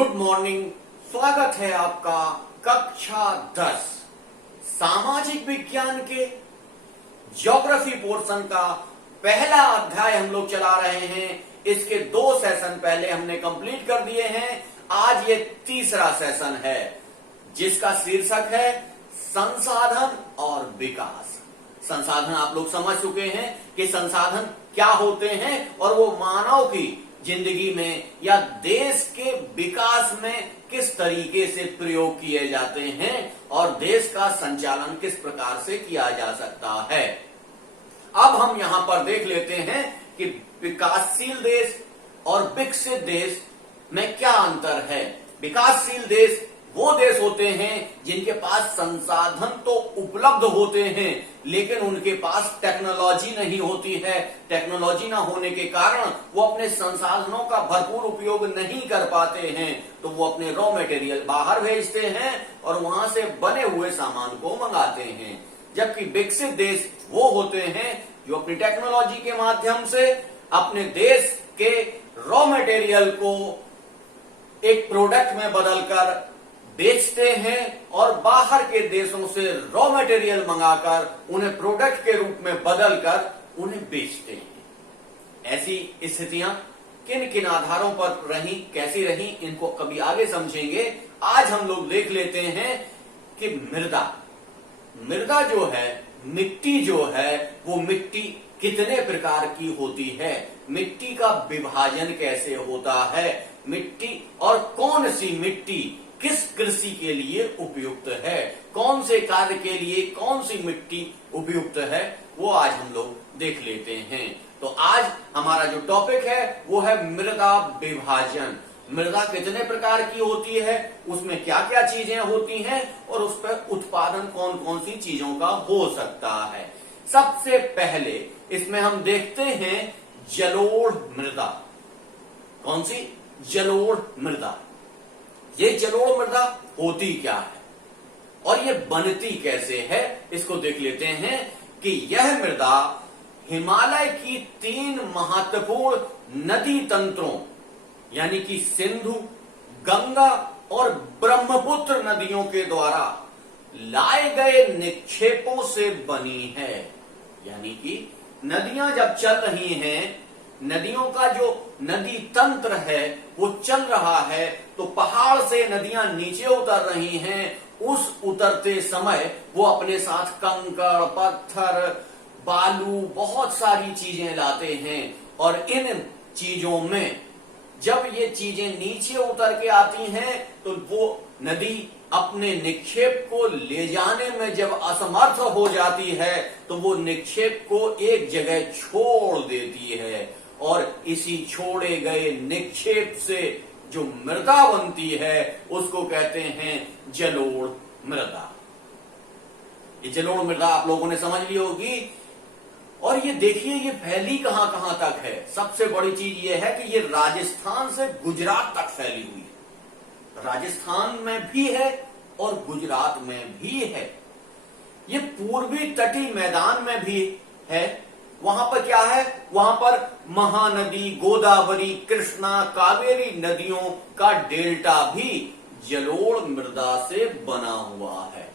Good morning. स्वागत है आपका कक्षा 10 सामाजिक विज्ञान के ज्योग्राफी पोर्शन का पहला अध्याय हम लोग चला रहे हैं। इसके 2 सेशन पहले हमने कंप्लीट कर दिए हैं। आज ये तीसरा सेशन है जिसका शीर्षक है संसाधन और विकास। संसाधन आप लोग समझ चुके हैं कि संसाधन क्या होते हैं और वो मानव की जिंदगी में या देश के विकास में किस तरीके से प्रयोग किए जाते हैं और देश का संचालन किस प्रकार से किया जा सकता है। अब हम यहां पर देख लेते हैं कि विकासशील देश और विकसित देश में क्या अंतर है। विकासशील देश वो देश होते हैं जिनके पास संसाधन तो उपलब्ध होते हैं लेकिन उनके पास टेक्नोलॉजी नहीं होती है। टेक्नोलॉजी ना होने के कारण वो अपने संसाधनों का भरपूर उपयोग नहीं कर पाते हैं, तो वो अपने रॉ मटेरियल बाहर भेजते हैं और वहां से बने हुए सामान को मंगाते हैं। जबकि विकसित देश वो होते हैं जो अपनी टेक्नोलॉजी के माध्यम से अपने देश के रॉ मटेरियल को एक प्रोडक्ट में बदलकर बेचते हैं और बाहर के देशों से रॉ मटेरियल मंगाकर उन्हें प्रोडक्ट के रूप में बदलकर उन्हें बेचते हैं। ऐसी स्थितियां किन किन आधारों पर रही, कैसी रही, इनको कभी आगे समझेंगे। आज हम लोग देख लेते हैं कि मृदा जो है, मिट्टी जो है, वो मिट्टी कितने प्रकार की होती है, मिट्टी का विभाजन कैसे होता है, मिट्टी और कौन सी मिट्टी किस कृषि के लिए उपयुक्त है, कौन से कार्य के लिए कौन सी मिट्टी उपयुक्त है, वो आज हम लोग देख लेते हैं। तो आज हमारा जो टॉपिक है वो है मृदा विभाजन। मृदा कितने प्रकार की होती है, उसमें क्या क्या चीजें होती हैं और उस पर उत्पादन कौन कौन सी चीजों का हो सकता है। सबसे पहले इसमें हम देखते हैं जलोढ़ मृदा। कौन सी? जलोढ़ मृदा। ये जलोढ़ मृदा होती क्या है और ये बनती कैसे है, इसको देख लेते हैं कि यह मृदा हिमालय की 3 महत्वपूर्ण नदी तंत्रों यानी कि सिंधु, गंगा और ब्रह्मपुत्र नदियों के द्वारा लाए गए निक्षेपों से बनी है। यानी कि नदियां जब चल रही हैं, नदियों का जो नदी तंत्र है वो चल रहा है, तो पहाड़ से नदियां नीचे उतर रही हैं। उस उतरते समय वो अपने साथ कंकड़, पत्थर, बालू, बहुत सारी चीजें लाते हैं और इन चीजों में जब ये चीजें नीचे उतर के आती हैं तो वो नदी अपने निक्षेप को ले जाने में जब असमर्थ हो जाती है तो वो निक्षेप को एक जगह छोड़ देती है और इसी छोड़े गए निक्षेप से जो मृदा बनती है उसको कहते हैं जलोढ़ मृदा। ये जलोढ़ मृदा आप लोगों ने समझ ली होगी। और ये देखिए ये फैली कहां कहां तक है। सबसे बड़ी चीज ये है कि ये राजस्थान से गुजरात तक फैली हुई है। राजस्थान में भी है और गुजरात में भी है। ये पूर्वी तटीय मैदान में भी है। वहां पर क्या है? वहां पर महानदी, गोदावरी, कृष्णा, कावेरी नदियों का डेल्टा भी जलोढ़ मृदा से बना हुआ है।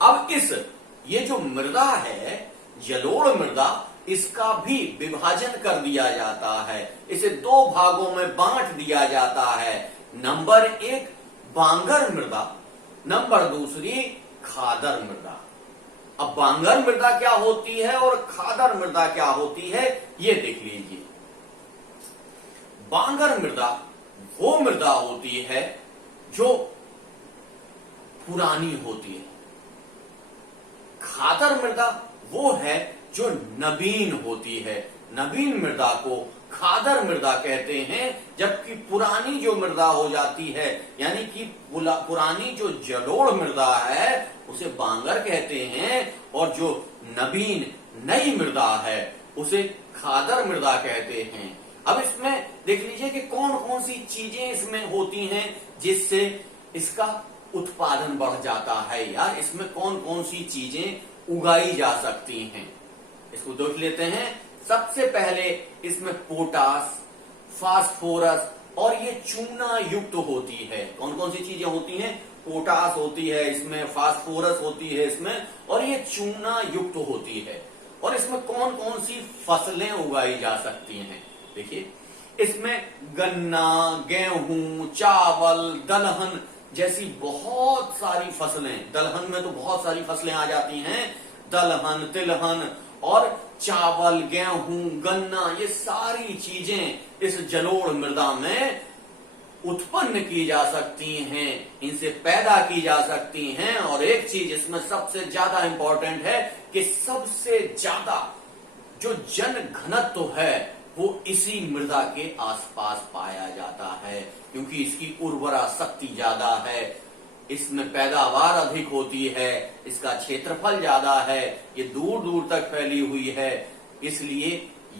अब ये जो मृदा है जलोढ़ मृदा, इसका भी विभाजन कर दिया जाता है। इसे 2 भागों में बांट दिया जाता है। नंबर 1 बांगर मृदा, नंबर 2 खादर मृदा। अब बांगर मृदा क्या होती है और खादर मृदा क्या होती है ये देख लीजिए। बांगर मृदा वो मृदा होती है जो पुरानी होती है। खादर मृदा वो है जो नवीन होती है। नवीन मृदा को खादर मृदा कहते हैं। जबकि पुरानी जो मृदा हो जाती है यानी कि पुरानी जो जलोढ़ मृदा है उसे बांगर कहते हैं और जो नवीन नई मृदा है उसे खादर मृदा कहते हैं। अब इसमें देख लीजिए कि कौन कौन सी चीजें इसमें होती हैं जिससे इसका उत्पादन बढ़ जाता है, या इसमें कौन कौन सी चीजें उगाई जा सकती हैं, इसको देख लेते हैं। सबसे पहले इसमें पोटास, फास्फोरस और ये चूना युक्त होती है। कौन कौन सी चीजें होती हैं? पोटास होती है इसमें, फास्फोरस होती है इसमें, और ये चूना युक्त होती है। और इसमें कौन कौन सी फसलें उगाई जा सकती हैं? देखिए, इसमें गन्ना, गेहूं, चावल, दलहन जैसी बहुत सारी फसलें, दलहन में तो बहुत सारी फसलें आ जाती हैं, दलहन, तिलहन और चावल, गेहूं, गन्ना, ये सारी चीजें इस जलोढ़ मृदा में उत्पन्न की जा सकती हैं, इनसे पैदा की जा सकती हैं। और एक चीज इसमें सबसे ज्यादा इंपॉर्टेंट है कि सबसे ज्यादा जो जन घनत्व है वो इसी मृदा के आसपास पाया जाता है, क्योंकि इसकी उर्वरा शक्ति ज्यादा है, इसमें पैदावार अधिक होती है, इसका क्षेत्रफल ज्यादा है, ये दूर दूर तक फैली हुई है। इसलिए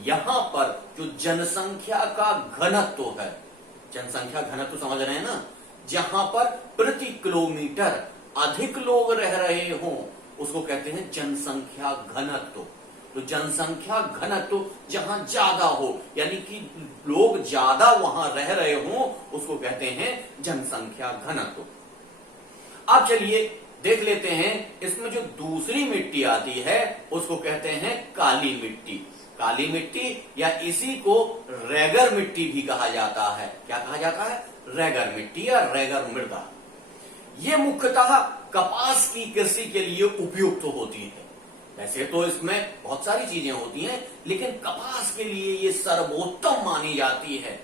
यहां पर जो जनसंख्या का घनत्व है, जनसंख्या घनत्व समझ रहे हैं ना, जहां पर प्रति किलोमीटर अधिक लोग रह रहे हों उसको कहते हैं जनसंख्या घनत्व। तो जनसंख्या घनत्व जहां ज्यादा हो, यानी कि लोग ज्यादा वहां रह रहे हों, उसको कहते हैं जनसंख्या घनत्व। अब चलिए देख लेते हैं, इसमें जो दूसरी मिट्टी आती है उसको कहते हैं काली मिट्टी। काली मिट्टी या इसी को रेगर मिट्टी भी कहा जाता है। क्या कहा जाता है? रेगर मिट्टी या रेगर मृदा। ये मुख्यतः कपास की कृषि के लिए उपयुक्त होती है। वैसे तो इसमें बहुत सारी चीजें होती हैं, लेकिन कपास के लिए ये सर्वोत्तम मानी जाती है।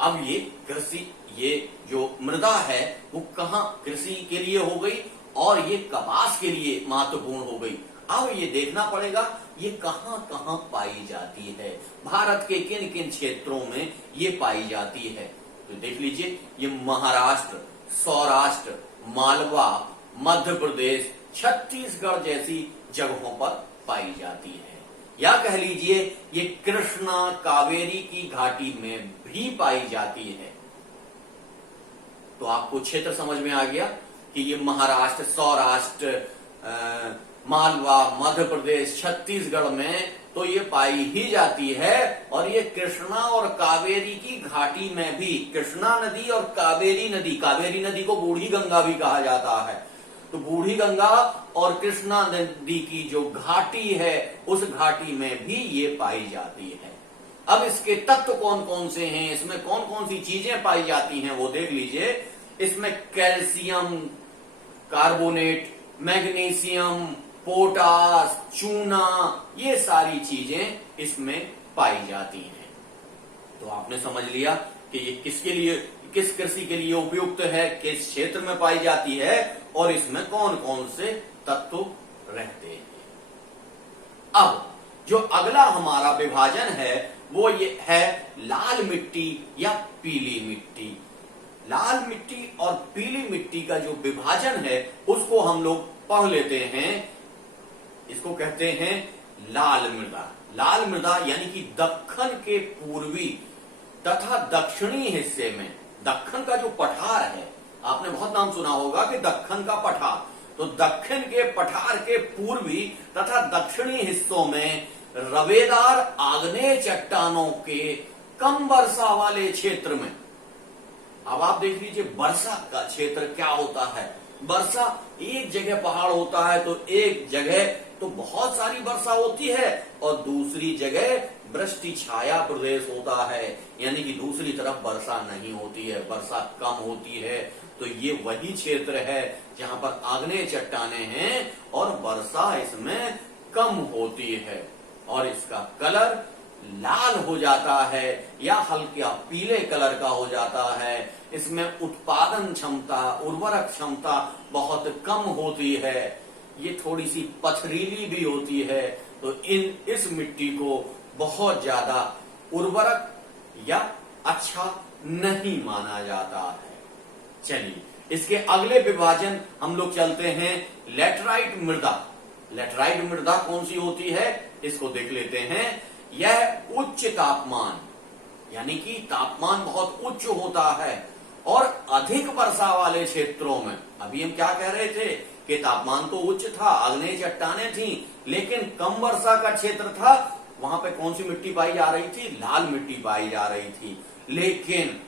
अब ये कृषि, ये जो मृदा है वो कहां कृषि के लिए हो गई और ये कपास के लिए महत्वपूर्ण हो गई। अब ये देखना पड़ेगा ये कहां कहां पाई जाती है, भारत के किन किन क्षेत्रों में ये पाई जाती है। तो देख लीजिए, ये महाराष्ट्र, सौराष्ट्र, मालवा, मध्य प्रदेश, छत्तीसगढ़ जैसी जगहों पर पाई जाती है। या कह लीजिए ये कृष्णा कावेरी की घाटी में भी पाई जाती है। तो आपको क्षेत्र समझ में आ गया कि ये महाराष्ट्र, सौराष्ट्र, मालवा, मध्य प्रदेश, छत्तीसगढ़ में तो ये पाई ही जाती है। और ये कृष्णा और कावेरी की घाटी में भी, कृष्णा नदी और कावेरी नदी, कावेरी नदी को बूढ़ी गंगा भी कहा जाता है, तो बूढ़ी गंगा और कृष्णा नदी की जो घाटी है उस घाटी में भी ये पाई जाती है। अब इसके तत्व कौन कौन से हैं, इसमें कौन कौन सी चीजें पाई जाती हैं वो देख लीजिए। इसमें कैल्शियम कार्बोनेट, मैग्नीशियम, पोटास, चूना, ये सारी चीजें इसमें पाई जाती हैं। तो आपने समझ लिया कि ये किसके लिए, किस कृषि के लिए उपयुक्त है, किस क्षेत्र में पाई जाती है और इसमें कौन कौन से तत्व रहते हैं। अब जो अगला हमारा विभाजन है वो ये है लाल मिट्टी या पीली मिट्टी। लाल मिट्टी और पीली मिट्टी का जो विभाजन है उसको हम लोग पढ़ लेते हैं। इसको कहते हैं लाल मृदा। लाल मृदा यानी कि दक्खन के पूर्वी तथा दक्षिणी हिस्से में, दक्खन का जो पठार है, आपने बहुत नाम सुना होगा कि दक्खन का पठार, तो दक्षिण के पठार के पूर्वी तथा दक्षिणी हिस्सों में रवेदार आग्नेय चट्टानों के कम वर्षा वाले क्षेत्र में। अब आप देख लीजिए वर्षा का क्षेत्र क्या होता है। वर्षा, एक जगह पहाड़ होता है तो एक जगह तो बहुत सारी वर्षा होती है और दूसरी जगह वृष्टि छाया प्रदेश होता है, यानी कि दूसरी तरफ वर्षा नहीं होती है, वर्षा कम होती है। तो ये वही क्षेत्र है जहां पर आग्नेय चट्टाने हैं और वर्षा इसमें कम होती है और इसका कलर लाल हो जाता है या हल्का पीले कलर का हो जाता है। इसमें उत्पादन क्षमता, उर्वरक क्षमता बहुत कम होती है, ये थोड़ी सी पथरीली भी होती है। तो इस मिट्टी को बहुत ज्यादा उर्वरक या अच्छा नहीं माना जाता है। चलिए इसके अगले विभाजन हम लोग चलते हैं लेटराइट मृदा। लेटराइट मृदा कौन सी होती है इसको देख लेते हैं। यह उच्च तापमान, यानी कि तापमान बहुत उच्च होता है और अधिक वर्षा वाले क्षेत्रों में। अभी हम क्या कह रहे थे कि तापमान तो उच्च था, आग्नेय चट्टानें थी, लेकिन कम वर्षा का क्षेत्र था, वहां पे कौन सी मिट्टी पाई जा रही थी? लाल मिट्टी पाई जा रही थी। लेकिन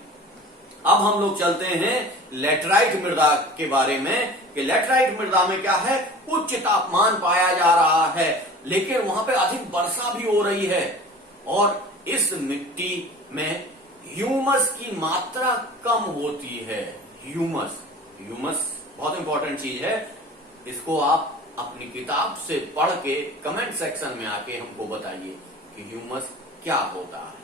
अब हम लोग चलते हैं लेटराइट मृदा के बारे में कि लेटराइट मृदा में क्या है, उच्च तापमान पाया जा रहा है लेकिन वहां पे अधिक वर्षा भी हो रही है और इस मिट्टी में ह्यूमस की मात्रा कम होती है। ह्यूमस बहुत इंपॉर्टेंट चीज है, इसको आप अपनी किताब से पढ़ के कमेंट सेक्शन में आके हमको बताइए कि ह्यूमस क्या होता है।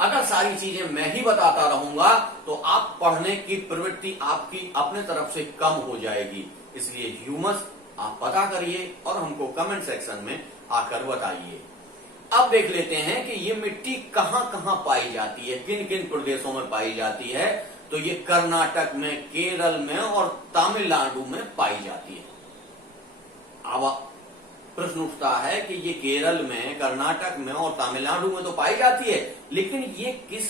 अगर सारी चीजें मैं ही बताता रहूंगा तो आप पढ़ने की प्रवृत्ति आपकी अपने तरफ से कम हो जाएगी, इसलिए ह्यूमस आप पता करिए और हमको कमेंट सेक्शन में आकर बताइए। अब देख लेते हैं कि ये मिट्टी कहां कहां पाई जाती है, किन किन प्रदेशों में पाई जाती है। तो ये कर्नाटक में, केरल में और तमिलनाडु में पाई जाती है। अब प्रश्न उठता है कि ये केरल में, कर्नाटक में और तमिलनाडु में तो पाई जाती है, लेकिन ये किस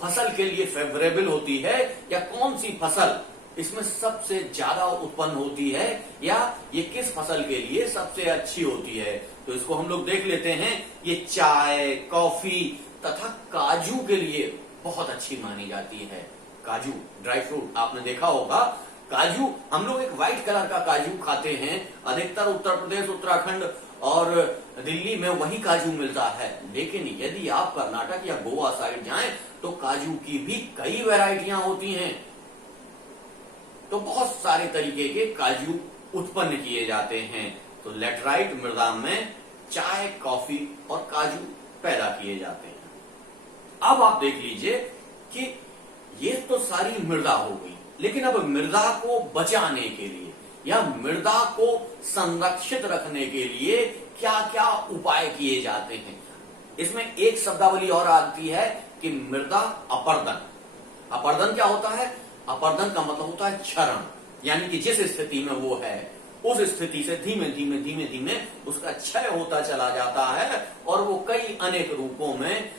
फसल के लिए फेवरेबल होती है या कौन सी फसल इसमें सबसे ज्यादा उत्पन्न होती है या ये किस फसल के लिए सबसे अच्छी होती है। तो इसको हम लोग देख लेते हैं। ये चाय, कॉफी तथा काजू के लिए बहुत अच्छी मानी जाती है। काजू ड्राई फ्रूट आपने देखा होगा, काजू हम लोग एक व्हाइट कलर का काजू खाते हैं, अधिकतर उत्तर प्रदेश, उत्तराखंड और दिल्ली में वही काजू मिलता है। लेकिन यदि आप कर्नाटक या गोवा साइड जाएं तो काजू की भी कई वैरायटियां होती हैं। तो बहुत सारे तरीके के काजू उत्पन्न किए जाते हैं। तो लेटराइट मृदा में चाय, कॉफी और काजू पैदा किए जाते हैं। अब आप देख लीजिए कि ये तो सारी मृदा हो गई, लेकिन अब मृदा को बचाने के लिए या मृदा को संरक्षित रखने के लिए क्या क्या उपाय किए जाते हैं। इसमें एक शब्दावली और आती है कि मृदा अपरदन। अपरदन क्या होता है? अपरदन का मतलब होता है क्षरण, यानी कि जिस स्थिति में वो है उस स्थिति से धीमे धीमे उसका क्षय होता चला जाता है और वो कई अनेक रूपों में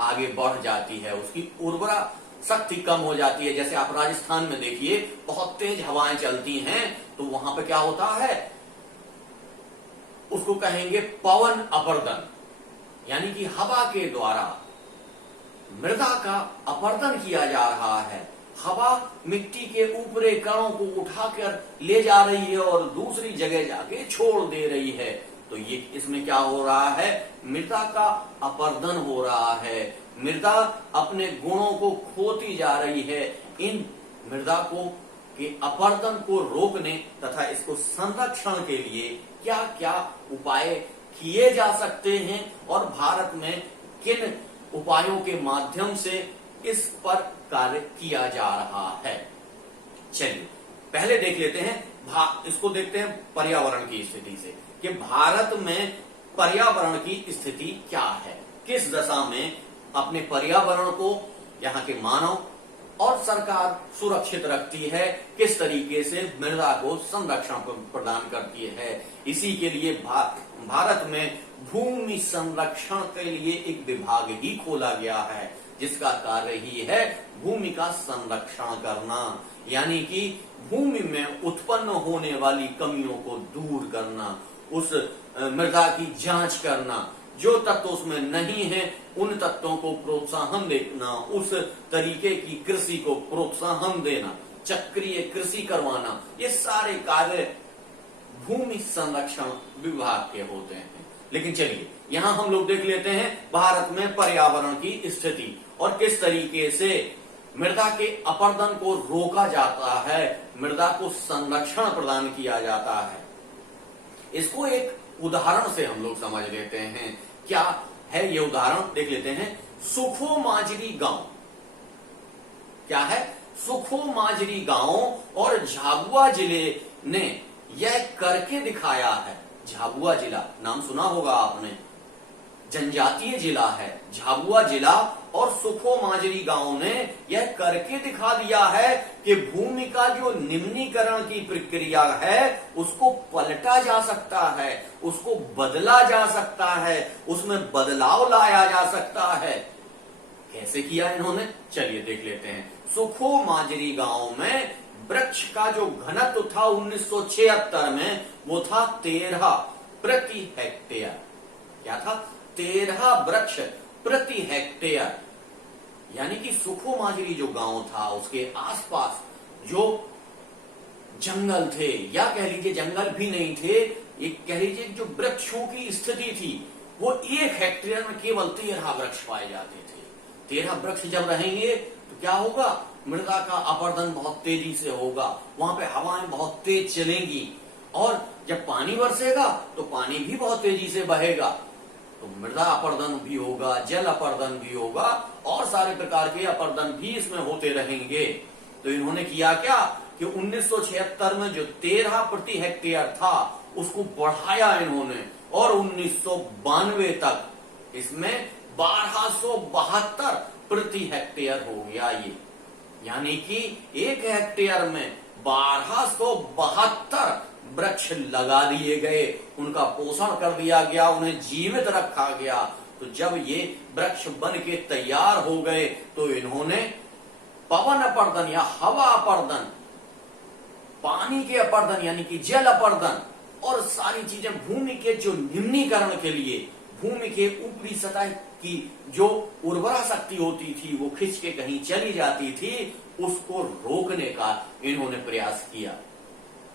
आगे बढ़ जाती है। उसकी उर्वरा शक्ति कम हो जाती है। जैसे आप राजस्थान में देखिए, बहुत तेज हवाएं चलती हैं तो वहां पे क्या होता है, उसको कहेंगे पवन अपरदन, यानी कि हवा के द्वारा मृदा का अपरदन किया जा रहा है। हवा मिट्टी के ऊपरी कणों को उठाकर ले जा रही है और दूसरी जगह जाके छोड़ दे रही है। तो ये इसमें क्या हो रहा है, मृदा का अपरदन हो रहा है। मृदा अपने गुणों को खोती जा रही है। इन मृदा को के अपरदन को रोकने तथा इसको संरक्षण के लिए क्या क्या उपाय किए जा सकते हैं और भारत में किन उपायों के माध्यम से इस पर कार्य किया जा रहा है। चलिए पहले देख लेते हैं, इसको देखते हैं पर्यावरण की स्थिति से कि भारत में पर्यावरण की स्थिति क्या है, किस दशा में अपने पर्यावरण को यहाँ के मानव और सरकार सुरक्षित रखती है, किस तरीके से मृदा को संरक्षण प्रदान करती है। इसी के लिए भारत में भूमि संरक्षण के लिए एक विभाग ही खोला गया है जिसका कार्य ही है भूमि का संरक्षण करना, यानी कि भूमि में उत्पन्न होने वाली कमियों को दूर करना, उस मृदा की जांच करना, जो तत्व उसमें नहीं है उन तत्वों को प्रोत्साहन देना, उस तरीके की कृषि को प्रोत्साहन देना, चक्रीय कृषि करवाना, ये सारे कार्य भूमि संरक्षण विभाग के होते हैं। लेकिन चलिए यहां हम लोग देख लेते हैं भारत में पर्यावरण की स्थिति और किस तरीके से मृदा के अपरदन को रोका जाता है, मृदा को संरक्षण प्रदान किया जाता है। इसको एक उदाहरण से हम लोग समझ लेते हैं। क्या है ये उदाहरण, देख लेते हैं। सुखो माजरी गांव क्या है, सुखो माजरी गांव और झाबुआ जिले ने यह करके दिखाया है। झाबुआ जिला नाम सुना होगा आपने, जनजातीय जिला है झाबुआ जिला, और सुखो माजरी गांव ने यह करके दिखा दिया है कि भूमि का जो निम्नीकरण की प्रक्रिया है उसको पलटा जा सकता है, उसको बदला जा सकता है, उसमें बदलाव लाया जा सकता है। कैसे किया इन्होंने, चलिए देख लेते हैं। सुखो माजरी गांव में वृक्ष का जो घनत्व था 1976 में वो था 13 प्रति हेक्टेयर। क्या था, 13 वृक्ष प्रति हेक्टेयर। यानी कि सुखो माजरी जो गांव था उसके आसपास जो जंगल थे, या कह लीजिए जंगल भी नहीं थे, एक कह लीजिए जो वृक्षों की स्थिति थी, वो 1 हेक्टेयर में केवल 13 वृक्ष पाए जाते थे। 13 वृक्ष जब रहेंगे तो क्या होगा, मृदा का अपर्दन बहुत तेजी से होगा, वहां पे हवाएं बहुत तेज चलेंगी, और जब पानी बरसेगा तो पानी भी बहुत तेजी से बहेगा, तो मृदा अपर्दन भी होगा, जल अपर्दन भी होगा, और सारे प्रकार के अपर्दन भी इसमें होते रहेंगे। तो इन्होंने किया क्या कि 1976 में जो 13 प्रति हेक्टेयर था उसको बढ़ाया इन्होंने, और 1992 तक इसमें 1272 प्रति हेक्टेयर हो गया ये, यानी कि 1 हेक्टेयर में 1272 वृक्ष लगा दिए गए, उनका पोषण कर दिया गया, उन्हें जीवित रखा गया। तो जब ये वृक्ष बन के तैयार हो गए तो इन्होंने पवन अपर्दन या हवा अपर्दन, पानी के अपर्दन यानी कि जल अपर्दन, और सारी चीजें भूमि के जो निम्नीकरण के लिए, भूमि के ऊपरी सतह की जो उर्वरा शक्ति होती थी वो खिंच के कहीं चली जाती थी, उसको रोकने का इन्होंने प्रयास किया।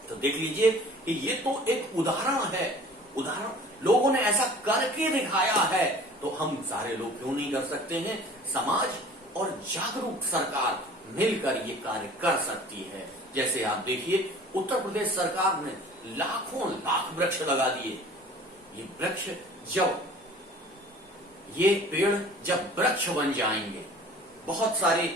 तो देख लीजिए कि ये तो एक उदाहरण है, उदाहरण लोगों ने ऐसा करके दिखाया है, तो हम सारे लोग क्यों नहीं कर सकते हैं। समाज और जागरूक सरकार मिलकर ये कार्य कर सकती है। जैसे आप देखिए उत्तर प्रदेश सरकार ने लाखों लाख वृक्ष लगा दिए। ये वृक्ष जब, ये पेड़ जब वृक्ष बन जाएंगे, बहुत सारे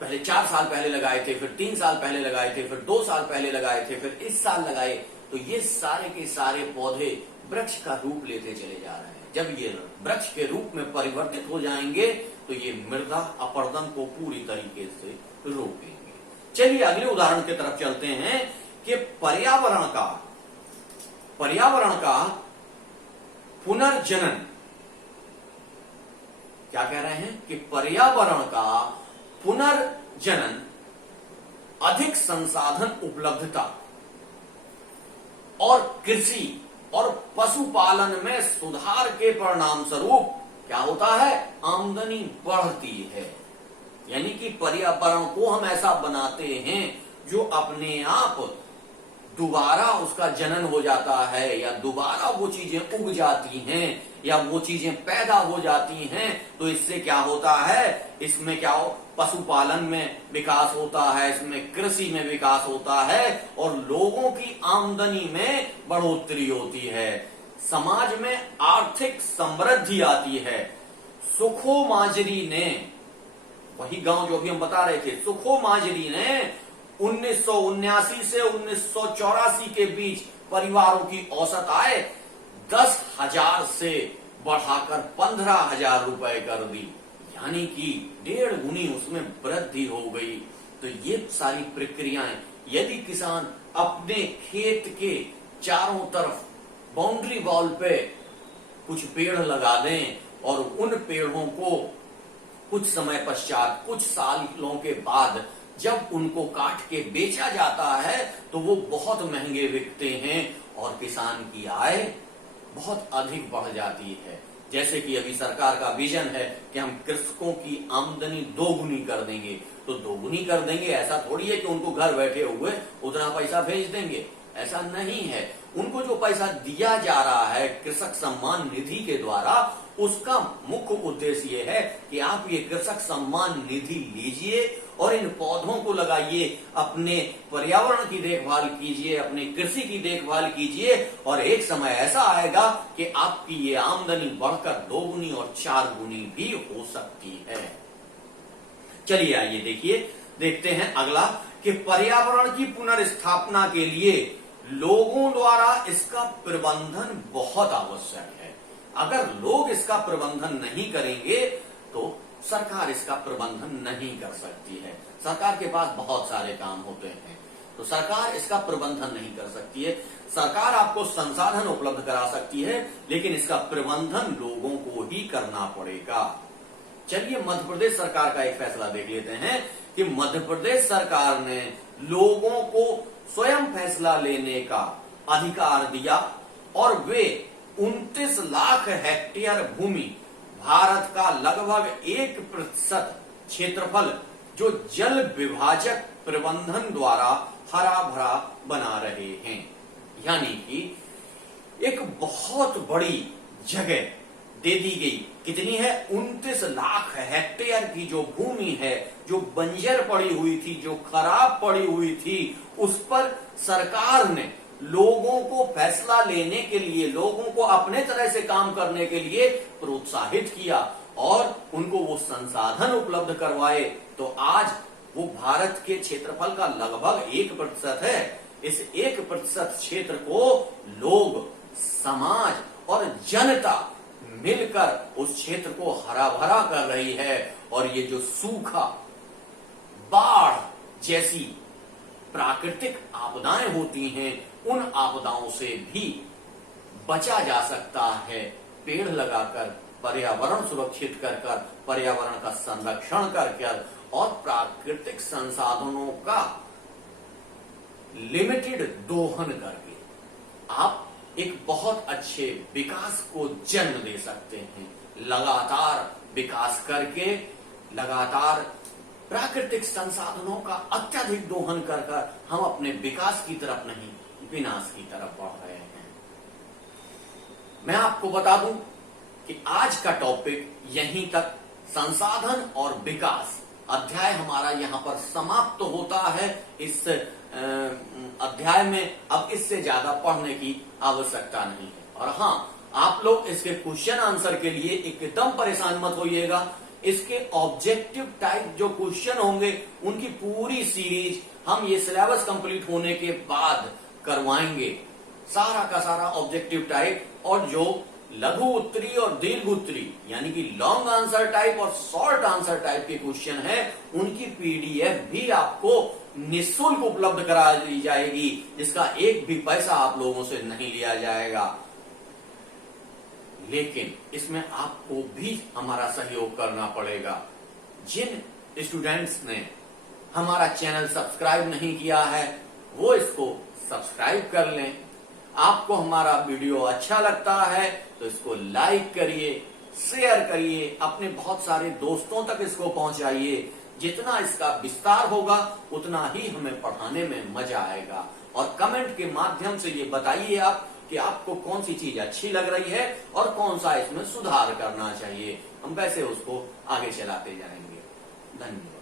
पहले 4 साल पहले लगाए थे, फिर 3 साल पहले लगाए थे, फिर 2 साल पहले लगाए थे, फिर इस साल लगाए, तो ये सारे के सारे पौधे वृक्ष का रूप लेते चले जा रहे हैं। जब ये वृक्ष के रूप में परिवर्तित हो जाएंगे तो ये मृदा अपर्दन को पूरी तरीके से रोकेंगे। चलिए अगले उदाहरण की तरफ चलते हैं कि पर्यावरण का पुनर्जनन, क्या कह रहे हैं कि पर्यावरण का पुनर्जनन, अधिक संसाधन उपलब्धता और कृषि और पशुपालन में सुधार के परिणाम स्वरूप क्या होता है, आमदनी बढ़ती है। यानी कि पर्यावरण को हम ऐसा बनाते हैं जो अपने आप दोबारा उसका जनन हो जाता है, या दोबारा वो चीजें उग जाती हैं, या वो चीजें पैदा हो जाती हैं। तो इससे क्या होता है, इसमें क्या हो, पशुपालन में विकास होता है, इसमें कृषि में विकास होता है, और लोगों की आमदनी में बढ़ोतरी होती है, समाज में आर्थिक समृद्धि आती है। सुखो माजरी ने, वही गांव जो भी हम बता रहे थे, सुखो माजरी ने 1979 से 1984 के बीच परिवारों की औसत आय 10,000 से बढ़ाकर 15,000 रुपए कर दी, यानी कि 1.5 गुनी उसमें वृद्धि हो गई। तो ये सारी प्रक्रियाएं यदि किसान अपने खेत के चारों तरफ बाउंड्री वॉल पे कुछ पेड़ लगा दें, और उन पेड़ों को कुछ समय पश्चात, कुछ सालों के बाद जब उनको काट के बेचा जाता है तो वो बहुत महंगे बिकते हैं, और किसान की आय बहुत अधिक बढ़ जाती है। जैसे कि अभी सरकार का विजन है कि हम कृषकों की आमदनी 2 गुनी कर देंगे, तो 2 गुनी कर देंगे ऐसा थोड़ी है कि उनको घर बैठे हुए उतना पैसा भेज देंगे, ऐसा नहीं है। उनको जो पैसा दिया जा रहा है कृषक सम्मान निधि के द्वारा, उसका मुख्य उद्देश्य ये है कि आप ये कृषक सम्मान निधि लीजिए और इन पौधों को लगाइए, अपने पर्यावरण की देखभाल कीजिए, अपनी कृषि की देखभाल कीजिए, और एक समय ऐसा आएगा कि आपकी ये आमदनी बढ़कर 2 गुनी और 4 गुनी भी हो सकती है। चलिए आइए देखते हैं अगला कि पर्यावरण की पुनर्स्थापना के लिए लोगों द्वारा इसका प्रबंधन बहुत आवश्यक है। अगर लोग इसका प्रबंधन नहीं करेंगे तो सरकार इसका प्रबंधन नहीं कर सकती है। सरकार के पास बहुत सारे काम होते हैं, तो सरकार इसका प्रबंधन नहीं कर सकती है। सरकार आपको संसाधन उपलब्ध करा सकती है, लेकिन इसका प्रबंधन लोगों को ही करना पड़ेगा। चलिए मध्य प्रदेश सरकार का एक फैसला देख लेते हैं कि मध्य प्रदेश सरकार ने लोगों को स्वयं फैसला लेने का अधिकार दिया, और वे 29 लाख हेक्टेयर भूमि भारत का लगभग 1% क्षेत्रफल जो जल विभाजक प्रबंधन द्वारा हरा भरा बना रहे हैं। यानी कि एक बहुत बड़ी जगह दे दी गई। कितनी है? 29 लाख हेक्टेयर की जो भूमि है, जो बंजर पड़ी हुई थी, जो खराब पड़ी हुई थी, उस पर सरकार ने लोगों को फैसला लेने के लिए, लोगों को अपने तरह से काम करने के लिए प्रोत्साहित किया और उनको वो संसाधन उपलब्ध करवाए। तो आज वो भारत के क्षेत्रफल का लगभग 1% है। इस 1% क्षेत्र को लोग, समाज और जनता मिलकर उस क्षेत्र को हरा भरा कर रही है। और ये जो सूखा, बाढ़ जैसी प्राकृतिक आपदाएं होती हैं, उन आपदाओं से भी बचा जा सकता है पेड़ लगाकर, पर्यावरण सुरक्षित कर कर, पर्यावरण का संरक्षण कर और प्राकृतिक संसाधनों का लिमिटेड दोहन करके आप एक बहुत अच्छे विकास को जन्म दे सकते हैं। लगातार विकास करके, लगातार प्राकृतिक संसाधनों का अत्यधिक दोहन कर हम अपने विकास की तरफ नहीं, विनाश की तरफ बढ़ रहे हैं। मैं आपको बता दूं कि आज का टॉपिक यहीं तक, संसाधन और विकास अध्याय हमारा यहां पर समाप्त होता है। इस अध्याय में अब इससे ज्यादा पढ़ने की आवश्यकता नहीं है। और हाँ, आप लोग इसके क्वेश्चन आंसर के लिए एकदम परेशान मत होइएगा। इसके ऑब्जेक्टिव टाइप जो क्वेश्चन होंगे, उनकी पूरी सीरीज हम ये सिलेबस कंप्लीट होने के बाद करवाएंगे। सारा का सारा ऑब्जेक्टिव टाइप और जो लघु उत्तरी और दीर्घ उत्तरी यानी कि लॉन्ग आंसर टाइप और शॉर्ट आंसर टाइप के क्वेश्चन है, उनकी पीडीएफ भी आपको निःशुल्क उपलब्ध करा दी जाएगी। इसका एक भी पैसा आप लोगों से नहीं लिया जाएगा। लेकिन इसमें आपको भी हमारा सहयोग करना पड़ेगा। जिन स्टूडेंट्स ने हमारा चैनल सब्सक्राइब नहीं किया है, वो इसको सब्सक्राइब कर लें। आपको हमारा वीडियो अच्छा लगता है तो इसको लाइक करिए, शेयर करिए, अपने बहुत सारे दोस्तों तक इसको पहुंचाइए। जितना इसका विस्तार होगा उतना ही हमें पढ़ाने में मजा आएगा। और कमेंट के माध्यम से ये बताइए आप कि आपको कौन सी चीज अच्छी लग रही है और कौन सा इसमें सुधार करना चाहिए। हम वैसे उसको आगे चलाते जाएंगे। धन्यवाद।